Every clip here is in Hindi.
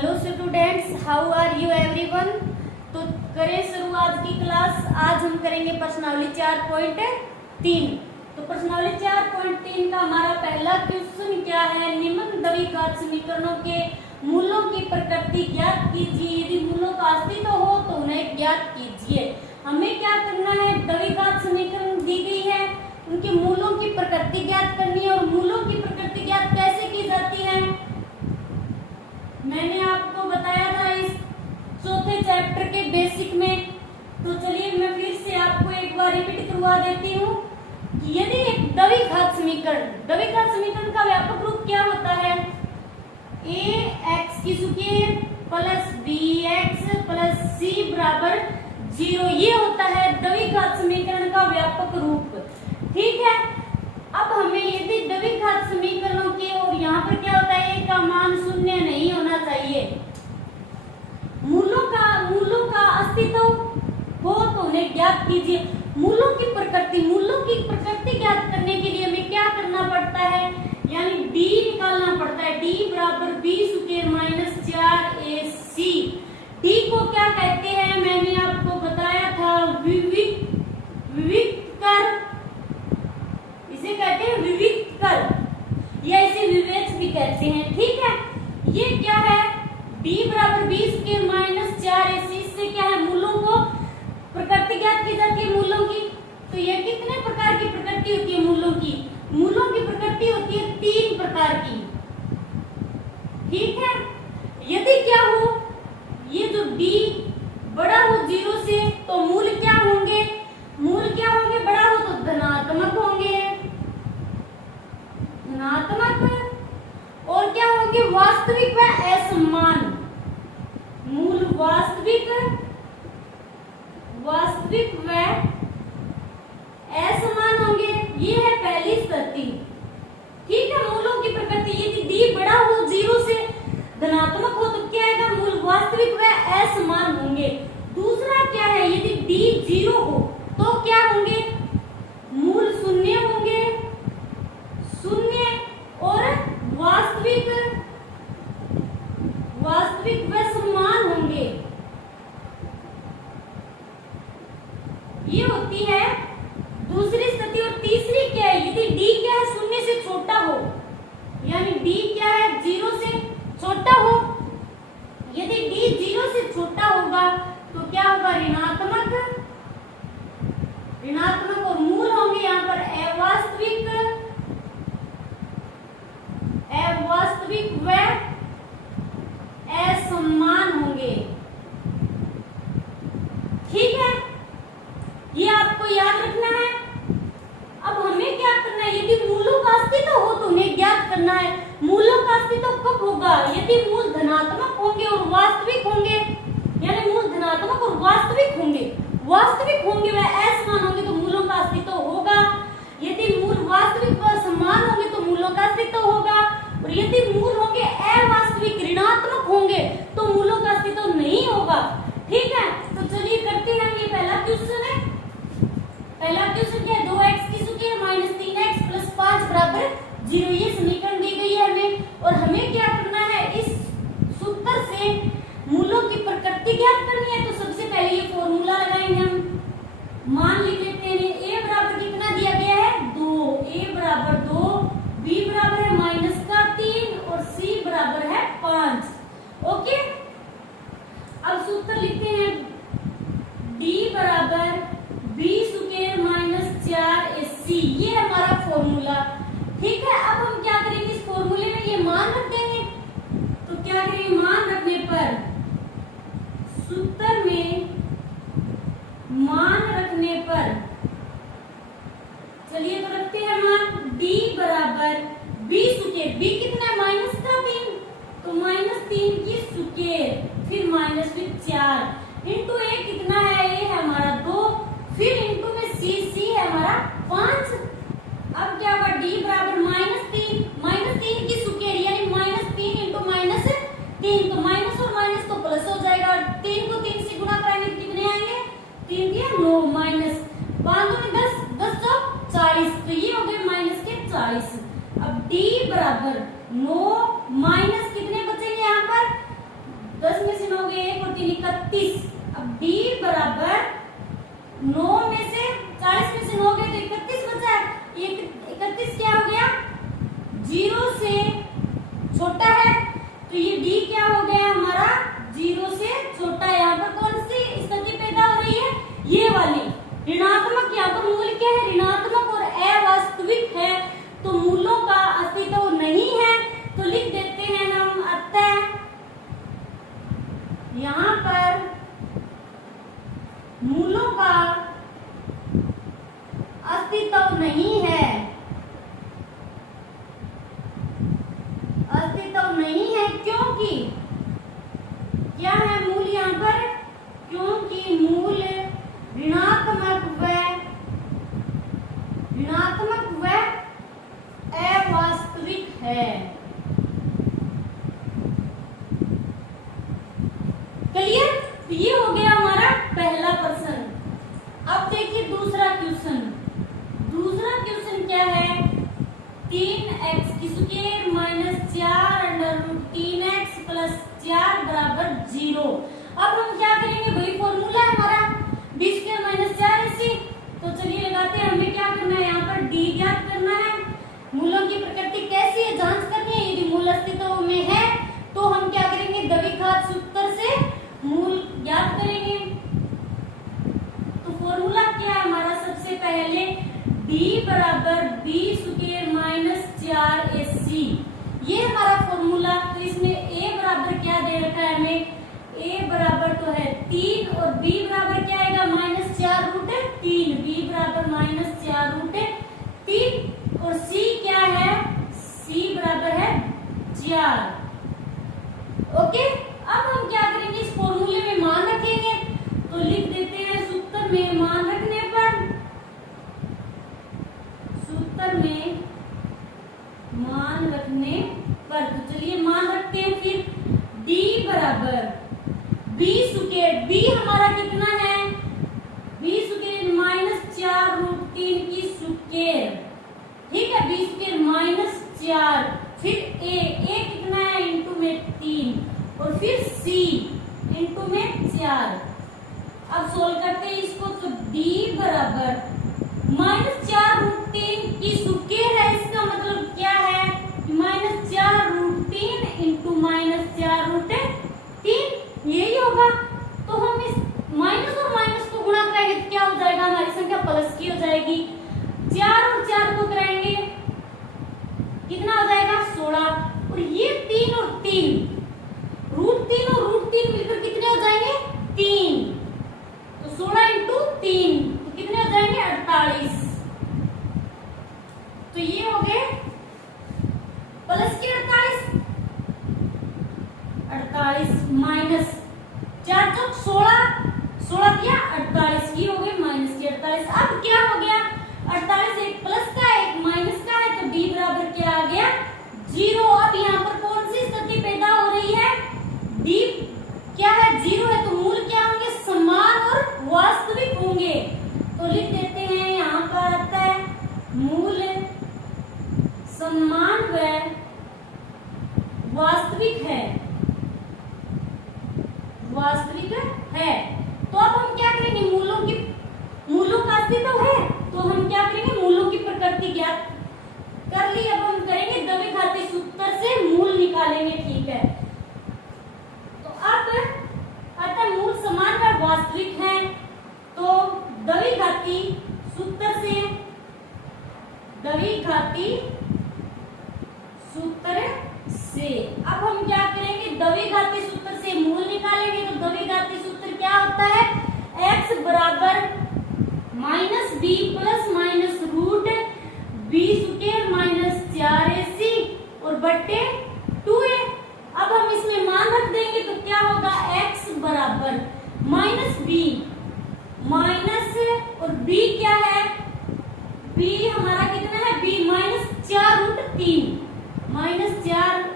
Hello students, how are you everyone. तो करें शुरू आज की क्लास। आज हम करेंगे प्रश्नावली 4.3। तो प्रश्नावली 4.3 का हमारा पहला क्वेश्चन क्या है, निम्न द्विघात समीकरणों के मूलों की प्रकृति ज्ञात कीजिए। यदि मूलों का अस्तित्व हो तो उन्हें ज्ञात कीजिए। हमें क्या करना है, द्विघात समीकरण दी गई है, उनके मूलों की प्रकृति ज्ञात करनी है। और मूलों की प्रकृति ज्ञात कैसे की जाती है, मैंने आपको बताया था इस चौथे चैप्टर के बेसिक में। तो चलिए मैं फिर से आपको एक बार रिपीट करवा देती हूँ कि यदि एक द्विघात समीकरण का व्यापक रूप क्या होता है, ax की square plus bx plus c बराबर 0, ये होता है द्विघात समीकरण का व्यापक रूप। ठीक है, अब हमें यदि द्विघात समीकरणों के, और यहाँ पर क्या होता है, a का मान शून्य नहीं होना चाहिए। मूलों का अस्तित्व हो तो उन्हें ज्ञात कीजिए। मूलों की प्रकृति ज्ञात करने के लिए हमें क्या करना पड़ता है, यानी d निकालना पड़ता है। d बराबर b square minus 4ac। d को क्या कहते हैं, मैंने आपको बताया था विविक्त कर, इसे कहते हैं विविक्त कर या इसे विवेच भी कहते हैं। ठीक है, ये क्या है, d बराबर b स्क्वायर माइनस 4ac। इससे क्या है, मूलों को प्रकृति ज्ञात की जाती है मूलों की। तो ये कितने प्रकार की प्रकृति होती है मूलों की प्रकृति होती है 3 प्रकार की। ठीक है, यदि क्या हो, ये जो d बड़ा हो 0 से तो मूल क्या होंगे, बड़ा हो तो धनात्मक होंगे, और क्या होंगे, वास्तविक व असमान। मूल वास्तविक व असमान होंगे, ये है पहली स्थिति। ठीक है, मूलों की प्रकृति यदि d बड़ा हो 0 से धनात्मक हो तो क्या आएगा, मूल वास्तविक व असमान होंगे। दूसरा क्या है, यदि d 0 हो तो क्या होंगे, मूल शून्य होंगे, और वास्तविक व समान होंगे। ये होती है दूसरी स्थिति। और तीसरी क्या है, यदि d क्या है, 0 से छोटा हो, यानी d क्या है, 0 से छोटा हो। यदि d 0 से छोटा होगा तो क्या होगा, ऋणात्मक, और मूल होंगे यहाँ पर अवास्तविक व असमान होंगे। ठीक है, ये आपको याद रखना है। अब हमें क्या करना है, यदि मूलों का अस्तित्व हो तो उन्हें ज्ञात करना है। मूलों का अस्तित्व कब होगा, यदि मूल धनात्मक होंगे और वास्तविक होंगे, यानी मूल धनात्मक और वास्तविक होंगे व असमान होंगे तो मूलों का अस्तित्व होगा। यदि मूल वास्तविक व समान होंगे तो मूलों का अस्तित्व होगा। और यदि मूल होंगे अवास्तविक, ऋणात्मक होंगे तो मूलों का अस्तित्व नहीं होगा। ठीक है, तो चलिए करते हैं। ये पहला क्वेश्चन है। पहला क्वेश्चन क्या है, 2x की स्क्वायर माइनस 3x प्लस 5 बराबर 0, ये समीकरण दी गई है हमें। और हमें क्या करना है, इस सूत्र से मूलों की प्रकृति ज्ञात करनी है। तो सबसे पहले ये फॉर्मूला लगाएंगे हम, मान लिख लेते हैं। a बराबर कितना दिया गया है, 2, a बराबर 2, b बराबर है माइनस का 3 और c बराबर है 5। ओके, अब सूत्र लिखते हैं, d बराबर b स्क्वायर माइनस 4ac, ये हमारा फॉर्मूला। ठीक है, अब हम क्या करेंगे, इस फॉर्मूले में ये मान रख देंगे। तो क्या करेंगे, मान रखने पर, सूत्र में मान रखने पर, चलिए तो रखते हैं मान, d बराबर b स्क्वायर, b कितना है, माइनस का 3, तो माइनस 3 की स्क्वायर, फिर माइनस फिर 4 इंटू a कितना है, a है हमारा 2, फिर इंटू में c है हमारा 5। अब क्या होगा, d बराबर माइनस 3 की स्क्वायर, यानी माइनस 3 इंटू माइनस 3, तो माइनस और माइनस तो प्लस हो जाएगा। और 3 को 3 से गुणा कराएंगे कितने आएंगे, 3 दिया 9, माइनस 5 में 10, 10 तो 40, तो ये हो गए माइनस के 40। अब d बराबर 9 माइनस कितने बचेंगे यहाँ पर, तो ये डी क्या हो गया हमारा 0 से छोटा। यहाँ पर कौन सी स्थिति पैदा हो रही है, ये वाली ऋणात्मक। यहाँ पर मूल क्या है, ऋणात्मक और अवास्तविक है, तो मूलों का अस्तित्व नहीं है। तो लिख देते हैं हम अतः यहाँ पर मूलों का अस्तित्व नहीं है, अस्तित्व नहीं है। क्योंकि क्या है मूल यहाँ पर, क्योंकि मूल ऋणात्मक व अवास्तविक है। क्लियर? तो ये हो गया हमारा पहला प्रश्न। अब देखिए दूसरा क्वेश्चन। दूसरा क्वेश्चन क्या है, 3x की square minus 4 under root 3x plus 4 बराबर 0। अब हम क्या करेंगे, वही फॉर्मूला है हमारा b स्क्वायर माइनस 4ac। तो चलिए लगाते हैं। हमें क्या करना है, यहाँ पर d ज्ञात करना है। मूलों की प्रकृति कैसी है जांच करनी है। यदि मूल अस्तित्व में है तो हम क्या करेंगे, द्विघात सूत्र से मूल ज्ञात करेंगे। तो फॉर्मूला क्या है हमारा, सबसे पहले d बराबर b स्क्वायर माइनस 4ac, ये हमारा फॉर्मूला। तो इसमें a बराबर क्या दे रखा है हमें, a बराबर तो है 3 और b बराबर क्या आएगा माइनस 4 रूट 3, b बराबर माइनस 4 रूट 3 और c क्या है, c बराबर है 4। ओके, अब हम क्या करेंगे, इस फॉर्मूले में मान रखेंगे। तो लिख देते हैं सूत्र में मान रखने पर, सूत्र में मान रखने पर, तो चलिए मान रखते हैं फिर। d बराबर b स्क्वायर, b हमारा कितना है, b स्क्वायर माइनस 4 रूट 3 की स्क्वायर, ठीक है, b स्क्वायर माइनस 4, फिर a कितना है इंटू में 3 और फिर c इंटू में 4। अब सोल्व करते हैं इसको। तो d बराबर माइनस 4 रूट 3 की स्क्वायर है, इसका मतलब क्या है, minus 4 root 3 into minus 4 root 3, यही होगा। तो हम इस माइनस और माइनस को गुणा करेंगे तो क्या हो जाएगा, हमारी संख्या प्लस की हो जाएगी। 4 और 4 को करेंगे कितना हो जाएगा 16, और ये 3 और 3 रूट 3 मिलकर कितने हो जाएंगे 3, तो 16 इंटू 3 तो कितने हो जाएंगे 48। तो ये हो गए प्लस के 48 माइनस 4 चौक 16 किया 48 की हो गई माइनस की 48। अब क्या हो गया 48, एक प्लस का है एक माइनस का है, तो d बराबर क्या आ गया 0। अब यहाँ पर कौन सी स्थिति पैदा हो रही है, d क्या है 0 है, तो मूल क्या होंगे समान और वास्तविक होंगे। तो लिख देते हैं यहाँ पर आता है मूल समान व वास्तविक है, वास्तविक है। तो अब हम क्या करेंगे, मूलों का अस्तित्व है तो हम क्या करेंगे, मूलों की प्रकृति ज्ञात कर ली। अब हम करेंगे द्विघाती सूत्र से मूल निकालेंगे, ठीक है। तो अब अतः मूल समान व वास्तविक है, तो द्विघाती सूत्र से अब हम क्या करेंगे, द्विघाती सूत्र से मूल निकालेंगे। तो द्विघाती सूत्र क्या होता है, x बराबर minus b plus minus root b square minus 4ac और बट्टे 2a। अब हम इसमें मान रख देंगे तो क्या होगा, x बराबर माइनस बी माइनस और b क्या है, b हमारा कितना है, b माइनस 4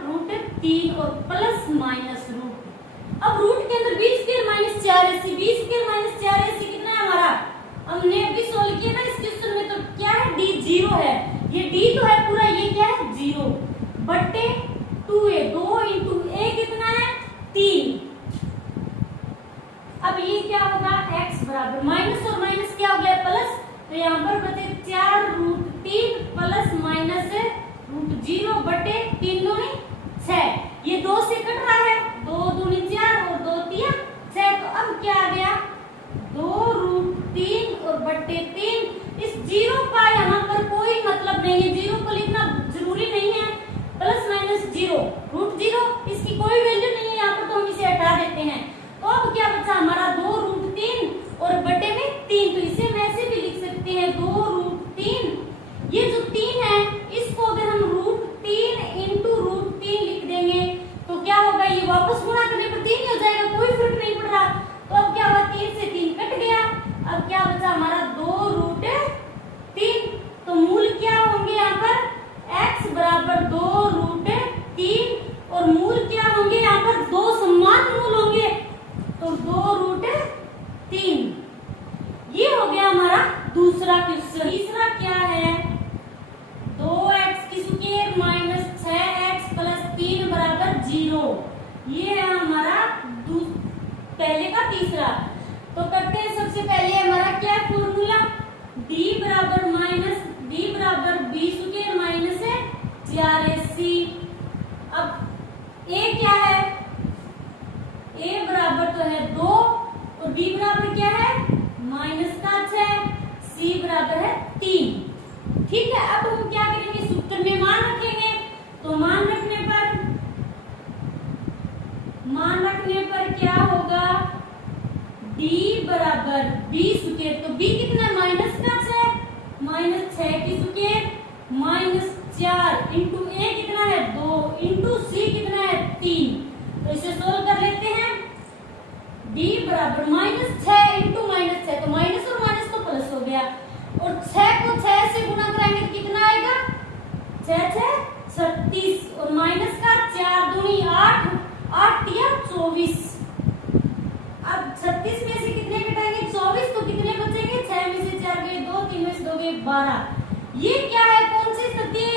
रूट 3 और प्लस माइनस रूट। अब रूट के अंदर b square minus 4ac, b square minus 4ac कितना है हमारा, हमने अभी सोल्व किया ना इस क्वेश्चन में, तो क्या है d 0 है, ये d तो है पूरा, ये क्या है 0 बट्टे 2a, 2 इंटू a कितना है 3। अब ये क्या होगा, x बराबर माइनस और माइनस क्या हो गया प्लस, तो यहाँ पर बचे 4 रूट 3 प्लस माइनस रूट 0 बटे 3 दूनी 6। ये ये 2 से कट रहा है, 2 दूनी 4 और 2 तिया 6। तो अब क्या आ गया 2√3 और बट्टे 3। इस जीरो का यहाँ पर कोई मतलब नहीं है, जीरो को लिखना जरूरी नहीं है। प्लस माइनस जीरो √0 इसकी कोई वैल्यू नहीं है यहाँ पर, तो हम इसे हटा देते हैं। तो अब क्या बचा हमारा 2√3 और बटे में 3। तो इसे हम ऐसे भी लिख सकते हैं 2√3। ये जो 3 है इसको अगर हम √3 इंटू √3 लिख देंगे तो क्या होगा, ये वापस गुणा करने पर 3 हो जाएगा, कोई फर्क नहीं पड़ रहा। तो अब क्या हुआ 3 से 3 कट गया। अब क्या बचा हमारा 2√3। तो मूल क्या होंगे यहाँ पर x बराबर 2√3 और मूल क्या होंगे यहाँ पर 2 समान मूल होंगे, तो 2√3। ये हो गया हमारा दूसरा क्वेश्चन। तीसरा क्या है 2x² माइनस 6x प्लस 3 बराबर 0। ये है हमारा पहले का तीसरा। तो करते हैं सबसे पहले हमारा क्या है फॉर्मूला, d बराबर b² माइनस 4ac। अब a क्या है, a बराबर तो है 2 और b बराबर क्या है -6, c बराबर है 3। ठीक है, अब हम क्या करेंगे सूत्र में मान रखेंगे। तो मान रखने पर क्या होगा d बराबर b², तो b कितना -6 -6 -4 इंटू a कितना है 2 इंटू c कितना है 3। तो इसे सोल्व कर लेते हैं। d बराबर -6 इंटू -6, तो माइनस और माइनस तो प्लस हो गया, और 6 को 6 से गुणा कराएंगे तो कितना आएगा 6 6 36 और माइनस का 4 दूनी 8 8 या 24। अब 36 में से कितने घटाएंगे 24, तो कितने बचेंगे 6 में से 4 गए 2, 3 में से 2 गए 12। ये क्या है, कौन सी स्थिति है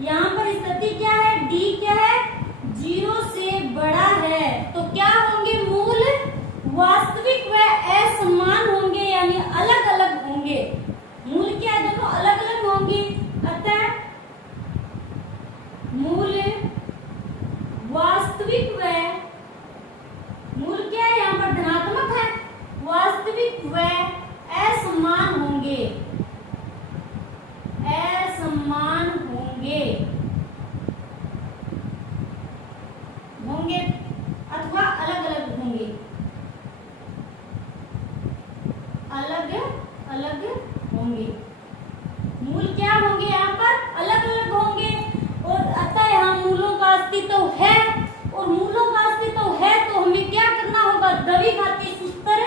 यहाँ पर स्थिति क्या है, d क्या है 0 से बड़ा है। तो क्या होंगे मूल वास्तविक व असमान होंगे, यानी अलग अलग होंगे। मूल क्या है, दोनों अलग अलग होंगे। अतः मूल वास्तविक व मूल क्या है यहाँ पर धनात्मक है, वास्तविक व असमान होंगे, असमान होंगे अथवा अलग अलग होंगे, अलग अलग होंगे। मूल क्या होंगे यहाँ पर अलग अलग होंगे। और अतः यहाँ मूलों का अस्तित्व है, और मूलों का अस्तित्व है तो हमें क्या करना होगा, द्विघाती सूत्र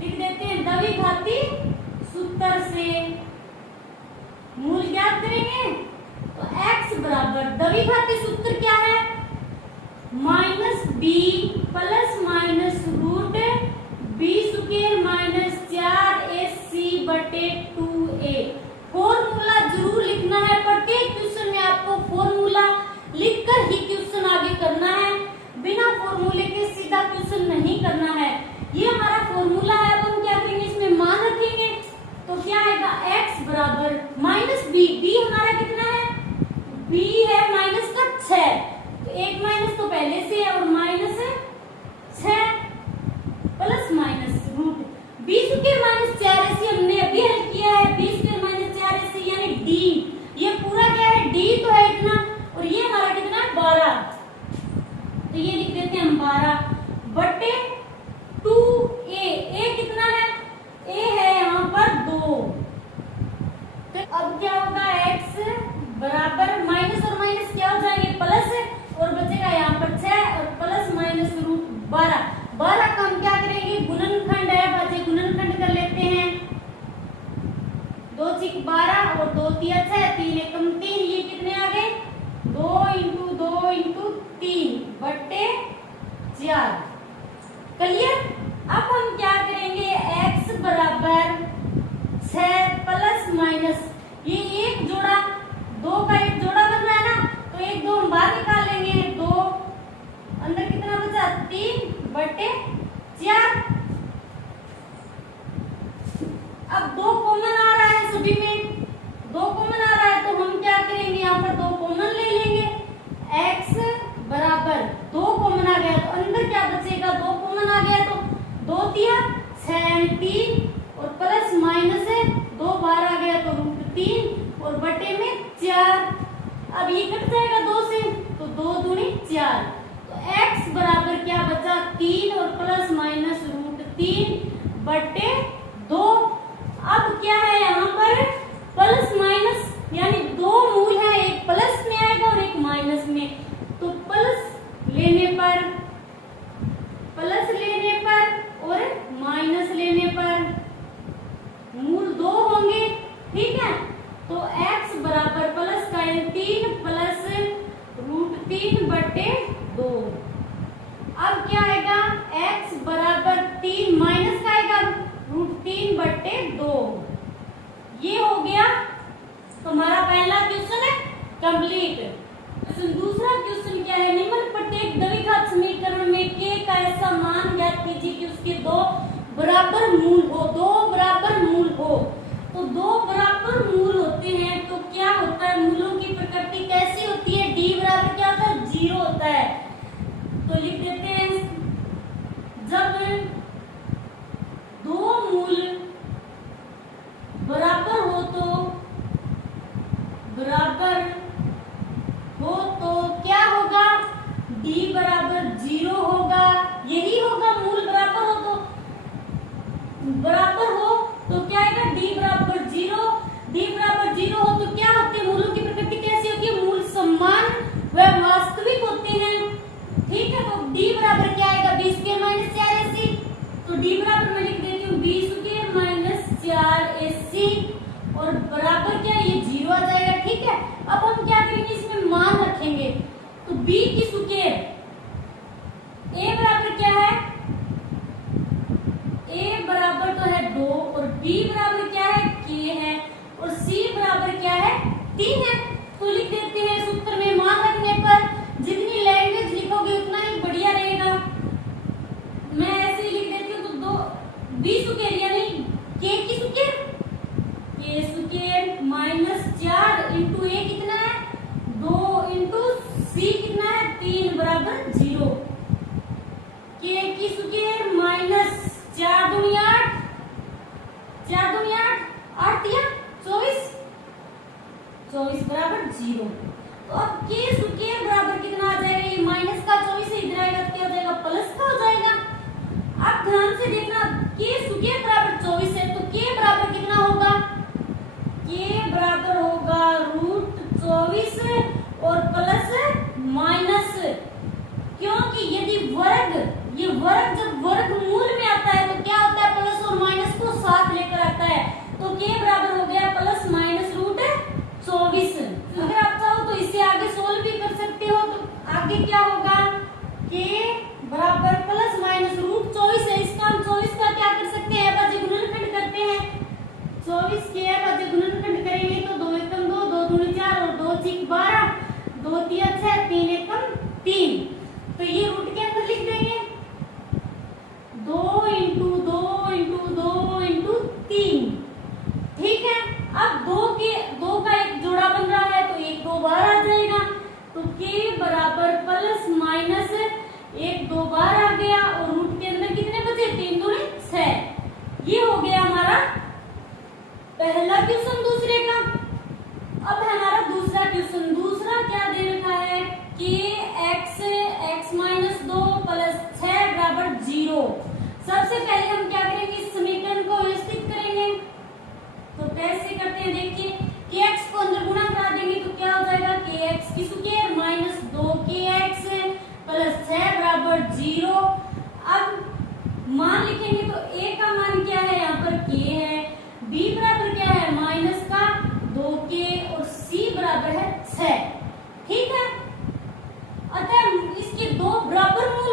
लिख देते हैं। द्विघाती सूत्र से मूल ज्ञात करेंगे। तो x बराबर द्विघाती सूत्र क्या है -b plus minus root b² minus 4ac बटे 2a। फॉर्मूला जरूर लिखना है, प्रत्येक क्वेश्चन में आपको फॉर्मूला लिखकर ही क्वेश्चन आगे करना है, बिना फॉर्मूले के सीधा क्वेश्चन नहीं करना है। ये हमारा फॉर्मूला है। अब हम क्या करेंगे, इसमें मान रखेंगे। तो क्या आएगा x बराबर -b, b हमारा कितना है b है -6, तो एक माइनस तो पहले से है और माइनस है 6 plus minus root b² minus 4ac हमने अभी हल किया है। b² माइनस 4ac यानी d, ये पूरा क्या है d तो है इतना, और ये हमारा कितना है 12, तो ये लिख देते हैं हम 12 बटे 2a। कितना है a है यहाँ पर 2। तो अब क्या होगा x बराबर माइनस और माइनस क्या हो जाएंगे प्लस, और बचेगा यहाँ पर 6 और प्लस माइनस रूट 12। 12 का हम क्या करेंगे गुणनखंड है, बचे गुणनखंड कर लेते हैं। 2 6 12 और 2 3 6, 3 एकम 3, ये कितने आ गए 2 इंटू 3 बटे 4। क्लियर। अब हम क्या करेंगे x बराबर 6 प्लस माइनस ये एक जोड़ा 2 का एक जोड़ा बन रहा है ना, तो 1 2 हम बाहर निकाल लेंगे, 2 अंदर कितना बचा 3 बटे 4। अब 2 कॉमन आ रहा है, सभी में 2 कॉमन आ रहा है, तो हम क्या करेंगे यहाँ पर 2 कॉमन ले लेंगे। 3 और प्लस माइनस √3/2। अब क्या है यहाँ पर प्लस माइनस यानी दो मूल है, एक प्लस में आएगा और एक माइनस में। तो प्लस लेने पर और माइनस लेने पर मूल 2 होंगे, ठीक है। तो x बराबर प्लस का 3 प्लस √3/2। अब क्या आएगा x बराबर 3 माइनस का आएगा √3/2। ये हो गया तुम्हारा पहला क्वेश्चन है कंप्लीट। दूसरा क्वेश्चन क्या है, निम्न प्रत्येक द्विघात समीकरण में k का ऐसा मान ज्ञात कीजिए कि उसके दो बराबर मूल हो। तो दो बराबर मूल होते हैं तो क्या होता है, मूलों की प्रकृति कैसी होती है, d बराबर क्या होता है 0 होता है। तो लिख देते हैं, जब दो मूल बराबर हो तो क्या होगा, d बराबर 0 होगा। यही होगा, मूल बराबर हो तो क्या आएगा d बराबर 0। d बराबर 0 हो तो क्या होती है, मूलों की प्रकृति कैसी होती है, मूल समान व वास्तविक होते हैं, ठीक है। तो d बराबर क्या आएगा 20 - 4ac। तो d बराबर मैं लिख देती हूँ 20 - 4ac और बराबर क्या ये 0 आ जाएगा, ठीक है। अब हम क्या करेंगे, इसमें मान रखेंगे। तो b की स्क्वायर a बराबर क्या है, a बराबर तो है 2 और b बराबर क्या है k है और c बराबर क्या है 3 है। तो लिख देते हैं सूत्र में मान रखने पर जितनी लैंग्वेज लिखोगे उतना ही बढ़िया रहेगा। मैं ऐसे ही लिख देती हूँ। तो 2 b स्क्वायर यानी k की स्क्वायर -4 इंटू a कितना है 2 इंटू c कितना है 3 बराबर 0। k की स्क्वायर -4 दूनी 8 4 दूनी 8 या 24 बराबर 0। तो अब k स्क्वायर बराबर कितना आ जाएगा, ये माइनस का 24 इधर आएगा तो क्या हो जाएगा प्लस का हो जाएगा। अब ध्यान से देखना, k स्क्वायर बराबर 24 है तो k बराबर कितना होगा, k बराबर होगा √24 और प्लस माइनस, क्योंकि यदि ये वर्ग जब वर्गमूल में आता है तो क्या होता है, प्लस और माइनस को साथ लेकर आता है। तो k बराबर हो गया प्लस माइनस √24। अगर आप चाहो तो इसे आगे सोल्व भी कर सकते हो। तो आगे क्या होगा, k बराबर प्लस माइनस √24 है, इसका हम 24 का क्या कर सकते हैं, अभाज्य गुणनखंड करते हैं। 24 के अभाज्य गुणनखंड करेंगे तो 2 एकम 2 2 दूनी 4 और 2 6 12 2 3 6 3 एकम 3। तो ये रूट के अंदर लिख देंगे 2 इंटू 2 इंटू 2 इंटू 3, ठीक है। अब 2 का एक जोड़ा बन रहा है तो 1 2 बार आ जाएगा। तो k बराबर प्लस माइनस 1 2 बार आ गया और रूट के अंदर कितने बचे 3 दूनी 6। ये हो गया हमारा पहला क्वेश्चन दूसरे का। अब है हमारा दूसरा क्वेश्चन। दूसरा क्या दे रखा है कि x -2 + 6 बराबर 0। सबसे पहले हम क्या करेंगे, इस समीकरण को व्यवस्थित करेंगे। तो कैसे करते हैं देखिए, kx को अंदर गुणा करा देंगे तो क्या हो जाएगा, kx की स्क्वायर -2kx + 6 बराबर 0। अब मान लिखेंगे तो a का मान क्या है, यहाँ पर k है, b बराबर क्या है माइनस का 2k और c बराबर है 6, ठीक है। अतः इसके दो बराबर मूल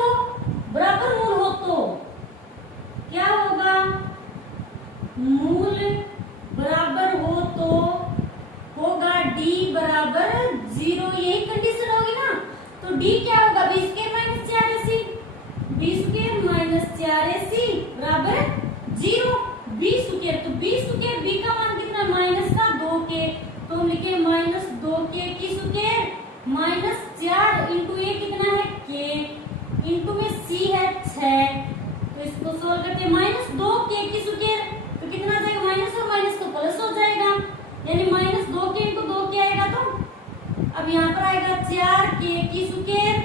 हो तो क्या होगा, मूल बराबर हो तो होगा d बराबर 0। यही कंडीशन होगी ना। तो d क्या होगा b² - 4ac, b² - 4ac बराबर 0। b² तो b का मान कितना माइनस का 2k, तो हम लिखे -2k की स्क्वायर -4 इंटू a कितना है k इंटू में c है 6। तो इसको सोल्व करते हैं -2k की स्क्वायर तो कितना आ जाएगा, माइनस और माइनस तो प्लस हो जाएगा, यानी -2k इंटू 2k आएगा। तो अब यहाँ पर आएगा 4k की स्क्वायर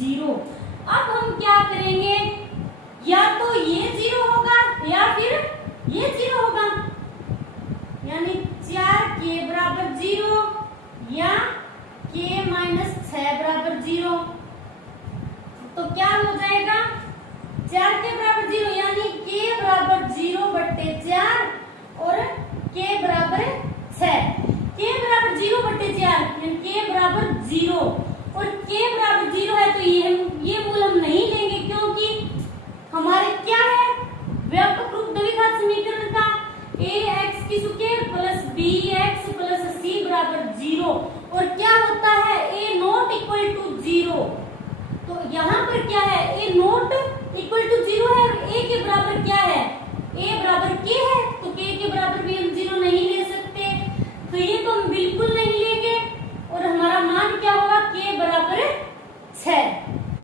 0। अब हम क्या करेंगे, या तो ये 0 होगा या फिर ये 0 होगा, यानी 4k बराबर 0 या k माइनस 6 बराबर 0। तो क्या हो जाएगा, 4k बराबर 0 यानी k बराबर 0 बट्टे 4 और k बराबर 6। k बराबर 0 बट्टे 4 यानी k बराबर 0 और k